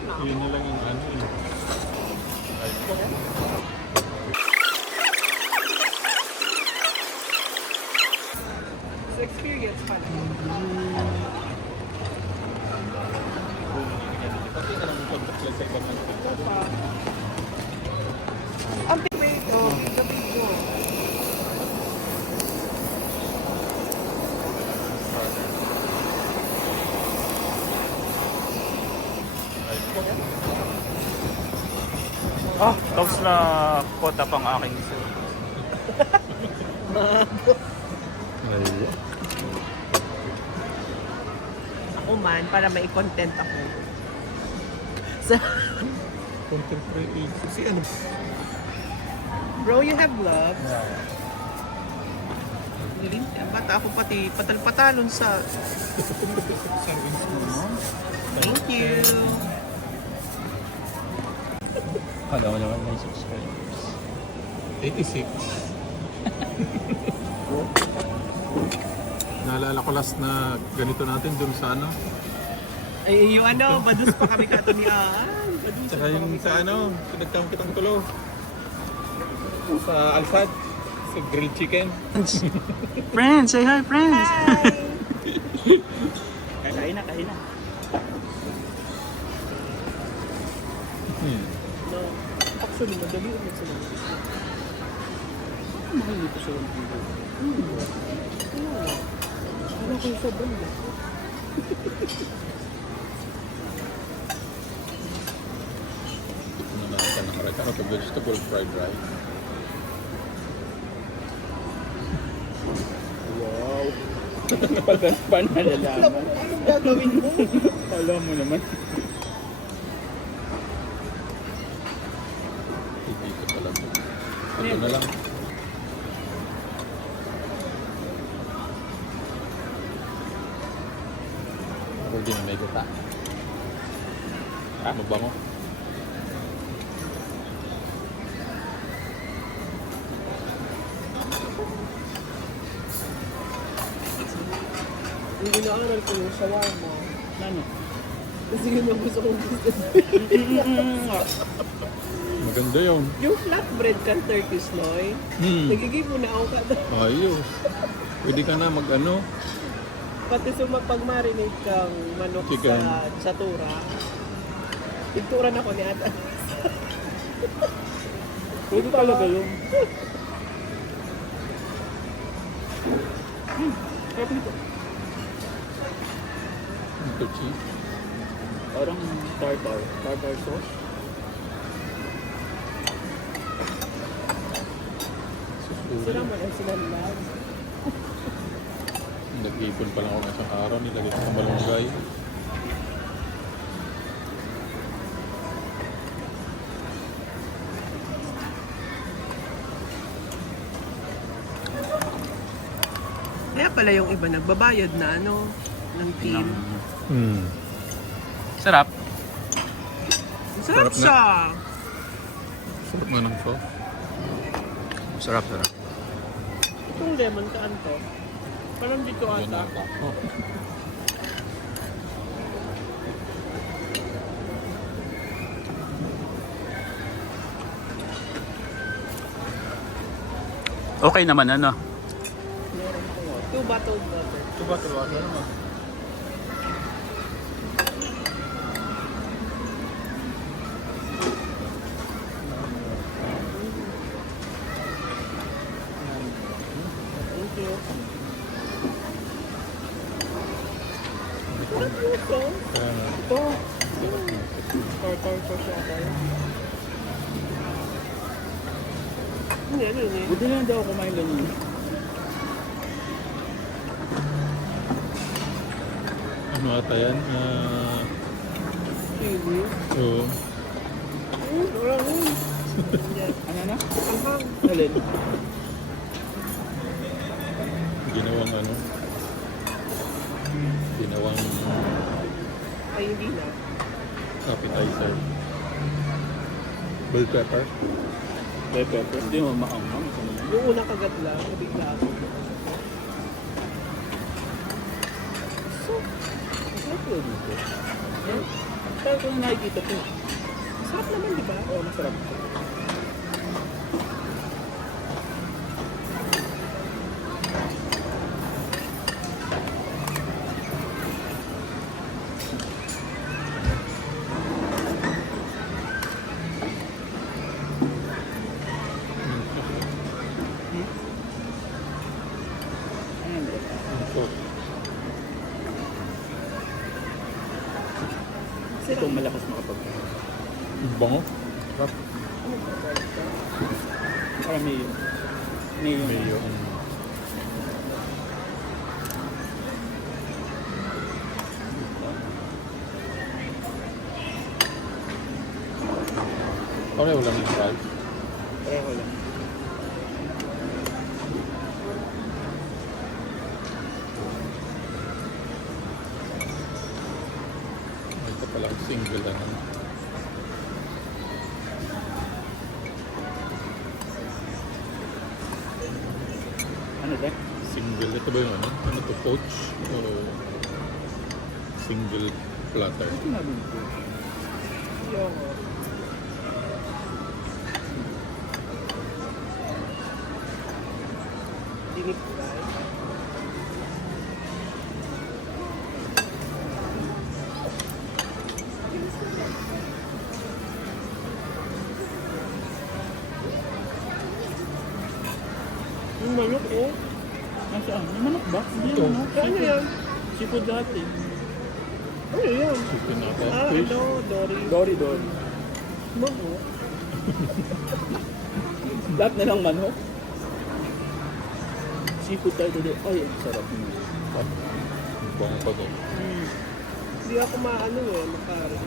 Yun na lang yung ano eh. Sa experience pala. Pati na lang yung contactless sa ibang Ito pa. Ang wait, oh. The video. Ah, tapos na kota pang aking iso. Ay. Ako man, para may content ako. Sa Content creator. Si ano? Bro, you have love. Galing. Bata ako pati patal-patalon sa... Service mo, no? Thank you. Kala mo naman may subscribers. 86. Naalala ko last na ganito natin dun sa ano. Ay, yung ano, badus pa kami kato ni Aan. Badus Tsaka pa yung kami sa ano, pinagkam kitang tulo. Sa Alsad. Sa grilled chicken. Friends, say hi, friends! Hi! Kain na, kain na. No, actually, madali ulit sila. Mahal dito sa Vancouver. Wala kang sobrang na. Ano na ito nakarita? Ano to? Vegetable fried rice. Wow! Paano nalalaman? Anong gagawin mo? Alam mo naman. Dito pala. Ano na lang. Pwede na may gata. Ah, mabango. Yung inaaral ko yung shawarma. Ano? Kasi yun ang gusto kong business. Maganda yun. Yung flatbread kang Turkish, Loy. Nagiging mo na ako kada. Ayos. Pwede ka na mag-ano. Pati pag-marinate kang manok Chicken. sa chatura. Ituran ako ni Ata. Pwede talaga yun. Sarap nito. Ito cheese. Parang tartar. Tartar sauce. Sira mo lang sila love. Nag-ipon pa lang ako ng isang araw. Nilagay ko sa malunggay. Kaya pala yung iba nagbabayad na ano, ng team. Sarap. Sarap Sarap na. siya. Sarap nga ng sauce. Sarap, sarap. Itong lemon kaan to. Parang dito Yan ata. ata. Oh. Okay naman, ano? Meron ko. 2 bottled water. Ito ba? Ito naman. Thank you. Sarap yung sauce. Ito. Tartar sauce siya. Hindi, ano yun eh. Buti na lang daw kumain ganun. Ano ata yan? Chili. Oo. Orang yun. Yan. Ano na? Anghang. Alin? Ginawang ano? Ginawang Ay, hindi na. appetizer. Bell pepper. Bell pepper. Hindi mo maanghang. Yung unang kagat lang, nabigla ako. So, Sarap yun dito. yan. Kaya ko na nakikita to. Sarap naman, di ba? Oo, masarap. Ayan, bro. Itong malakas makapag. Bango. Para may Mayo. Okay, wala yung fries. Pareho lang. Ito pala ang single ano. Ano ba? Single. Ito ba yung ano? Ano to? Poach? O single platter? Ito na din po. Yung, dinip fry. Yung manok, oh. Nasaan? May manok ba? Hindi Ito. yung manok. Ano yan? Seafood dati. Ano yan? Chicken ata. Ah, Fish. ano? Dory. Dory. Manok. Lahat na lang manok. Seafood tayo today. Ay, ang sarap mo. Bango pa to. Hindi ako maano makari.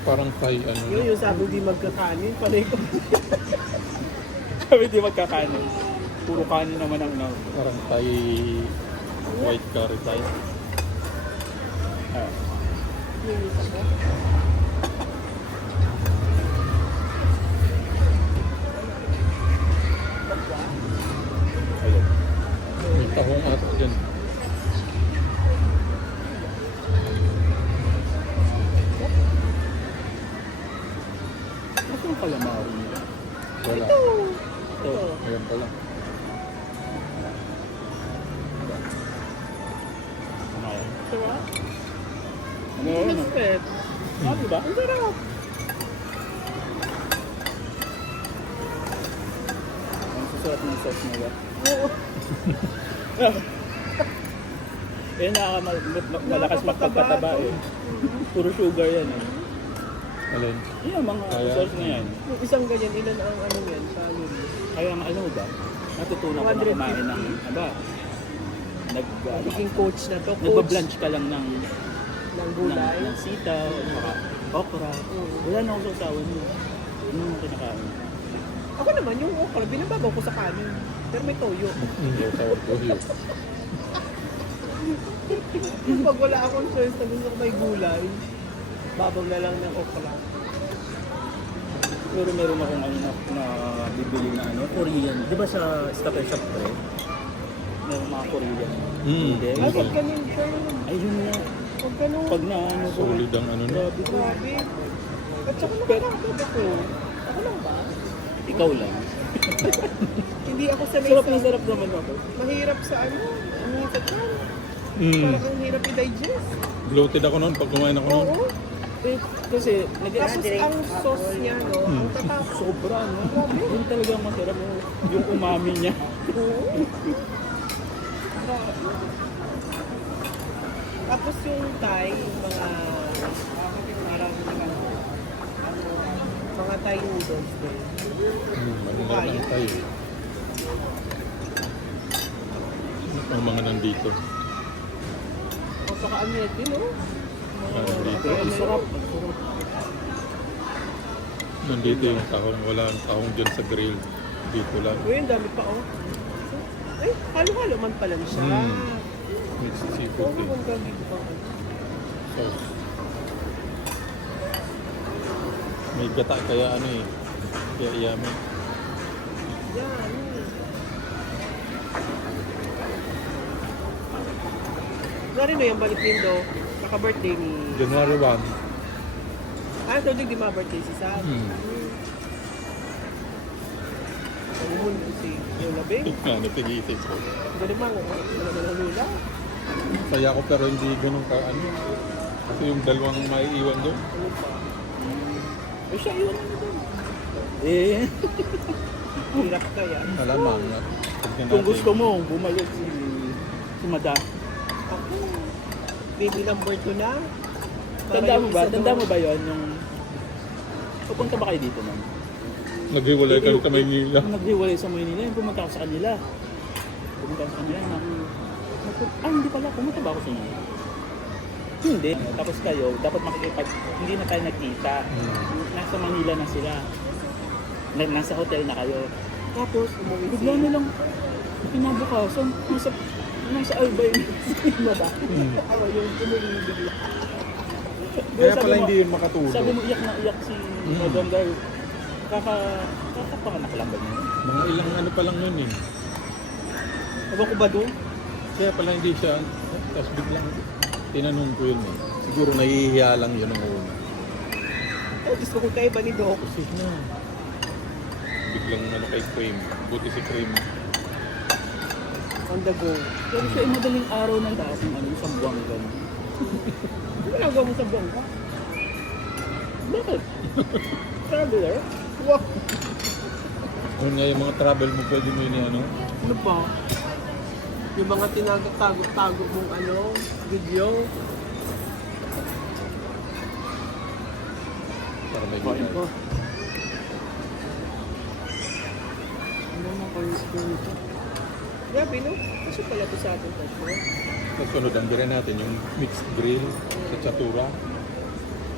Parang Thai ano. Yun yung sabi di magkakanin. Panay ko. Sabi di magkakanin. Puro kanin naman ang now. Parang Thai white curry Thai. Ah. Yung isa ko. Ayun. May tahong ata dyan. Ito ang calamari nila. Wala. Ito. Ayan pala. Ano? Diba? Ano? Ano? Masarap. Ah, diba? Ang sarap. Ang sasarap ng sauce nila. Oo. Eh, malakas magpagpataba eh. Puro sugar yan eh. Alin? Yan, mga Kaya- sauce na yan. Yung isang ganyan, ilan ang ano yan? Calorie. Kaya nga alam mo ba, natutunan ko na 150. kumain ng, Magiging coach na to. Coach nagba-blanch ka lang ng ng gulay. ng sitaw, saka okra. Wala na akong sausawan yun. Yun yung kinakain. Ako naman, yung okra, binababaw ko sa kanin. Pero may toyo. Hindi ako sour toyo. Pag wala akong choice na gusto ko may gulay, babaw na lang ng okra. Pero meron akong ano na bibili na ano, Korean. Di ba sa Stop and Shop pre? Meron mga Korean. Hindi. Ay, pag ganun ka. Ayun nga. Pag ganun. Pag na ano ko. Solid ang ano na. Grabe ko. Grabe. At saka nakakakot ako. Ako lang ba? Ikaw lang. Hindi ako sanay Sarap sa... na sarap naman ako. Mahirap sa ano. Ang sa tiyan. Mm. Parang ang hirap i-digest. Bloated ako noon pag kumain ako noon. Oo. Eh, kasi Tapos ang sauce niya, no? Ang tatak. sobra, no? Yun talaga ang masarap yung umami niya. Oo. Tapos yung Thai, yung mga parang mga Thai noodles din. Ano na lang tayo. Ang mga nandito. Napaka-amyet din, no? Mga nandito. Ang sarap. Nandito yung tahong. Wala ang tahong dyan sa grill. Dito lang. Uy, ang dami pa, oh. Ay, halo-halo man pala siya. Mixed Oo, seafood din. ang dami pa. Sauce. May gata kaya ano eh. Kaya yummy. Yan. Sorry no, yung balik nindo. Kaka-birthday ni... January 1. So di ma-birthday si Sam. Ano si yung labing? Ano, pag-iisip ko. Hindi naman, nalula. Saya ko pero hindi ganun ka ano. Kasi yung dalawang maiiwan doon. Eh siya, iwan na doon. Eh, Hirap kaya. Malamang na. kung gusto mo, bumalik si Mada. Ako, baby number 2 na. Tanda mo ba yun? Yung... Pupunta ba kayo dito, man? Naghiwalay kami sa Maynila. Nung naghiwalay sa Maynila, yung pumunta ako sa kanila. Hindi pala, pumunta ba ako sa inyo? Hindi. Tapos kayo, dapat makikipag... Hindi na tayo nagkita. Nasa Manila na sila. Nasa hotel na kayo. Tapos, umuwi Bigla nilang pinabukasan. Nasa Albay na ba? Ako yung umuwi bigla. Kaya pala hindi yun makatulog. Sabi mo, iyak na iyak si Madam dahil kakapanganak lang ba niya? Mga ilang ano pa lang yun eh. Ewan ko ba doon? Kaya pala hindi siya. Tapos biglang tinanong ko yun eh. Siguro nahihiya lang yun ang una. Gusto ko kayo ba ni Doc? Kasi na. Biglang ano kay Cream. Buti si Cream. On the go. Pero siya ay madaling araw ng taas ng isang buwang gano'n. Ano nagawa mo sa bongga? Bakit? Traveler? Wow! Ano nga yung mga travel mo pwede mo yun eh, ano? Ano ba? Yung mga tinatago-tago mong ano, video. Para may Kain bigay. ko. Ano mo kayo ito? Grabe no? Kasi pala ito sa atin tatlo. Tapos sunod ang bira natin yung mixed grill sa Chatura.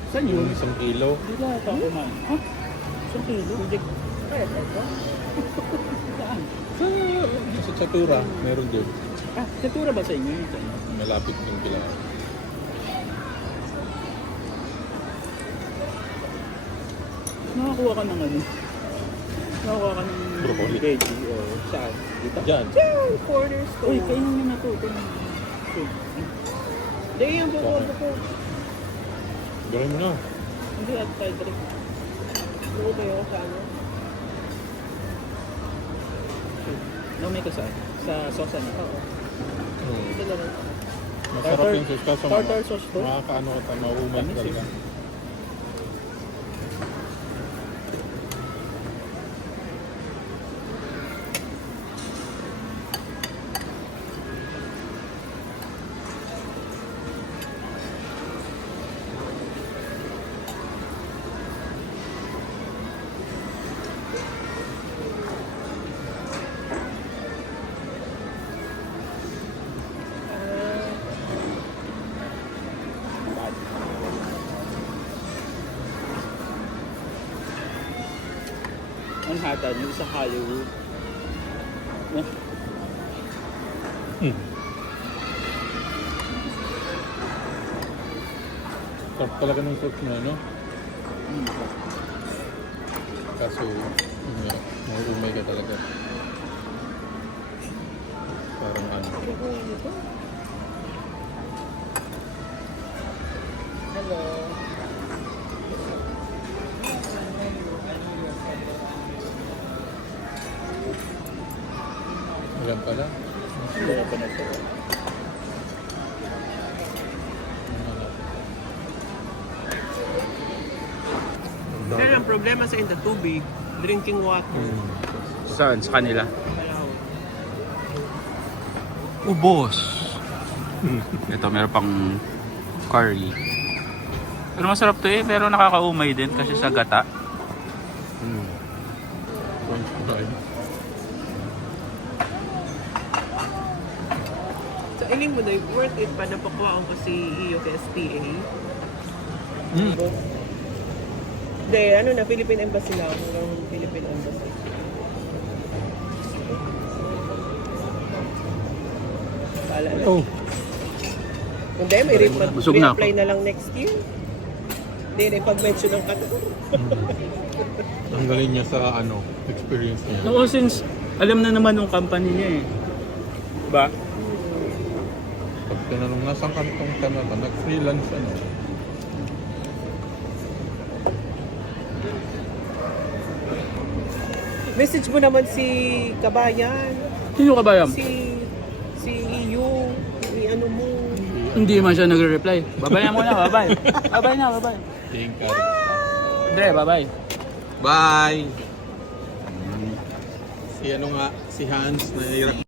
Saan Yung yun? 1 kilo. Hindi ba ito ako man? Ha? Isang kilo? Hindi. Kaya ito? Saan? Sa Chatura, meron doon. Ah, natura ba sa inyo yun? Malapit ng kila. Nakakuha ka ng ano? Nakakuha ka ng Broccoli. veggie o saan? Dito? Diyan. Diyan! Corner store. Uy, kainin nyo na ito. Ito na. Hindi yung buko. Gawin mo na. Hindi at tayo direct. Buko kayo sa ano? Namay ka saan? Sa sauce na. Oo. Hmm. Ito na lang. Masarap yung sauce kaso Tartar sauce to? makakaano ka ta, maumay Tamis talaga. eh. Manhattan, yung sa Hollywood. Yeah. Sarap talaga ng sauce na, no? Mm. Kaso, yun nga, maumay ka talaga. Parang ano. Hello. Alam pala. Wala pa na ito. Kaya ang problema sa inda tubig, drinking water. Saan? Sa kanila? Malaw. Ubos. Ito, meron pang curry. Pero masarap to eh, pero nakakaumay din kasi sa gata. French fry. So, iling mo na, worth it pa na pakuhaan ko si iyo kay STA. Hindi, ano na, Philippine Embassy na ako. Hanggang Philippine Embassy. Pala na. Oh, Hindi, may Busog na ako. re-apply na lang next year. Hindi, na pag-mention ng Qatar. ang galing niya sa ano, experience niya. Oo, since alam na naman ng company niya eh. Diba? Pag tinanong, nasaan kantong tanata? Nag-freelance ano. Message mo naman si Kabayan. Sino ka ba yan? Si Iyo. Ano mo. Hindi man siya nagre-reply. Babay na muna, babay. Babay na, babay. Tingka. Andre, babay. Bye! Si ano nga, si Hans, nahirap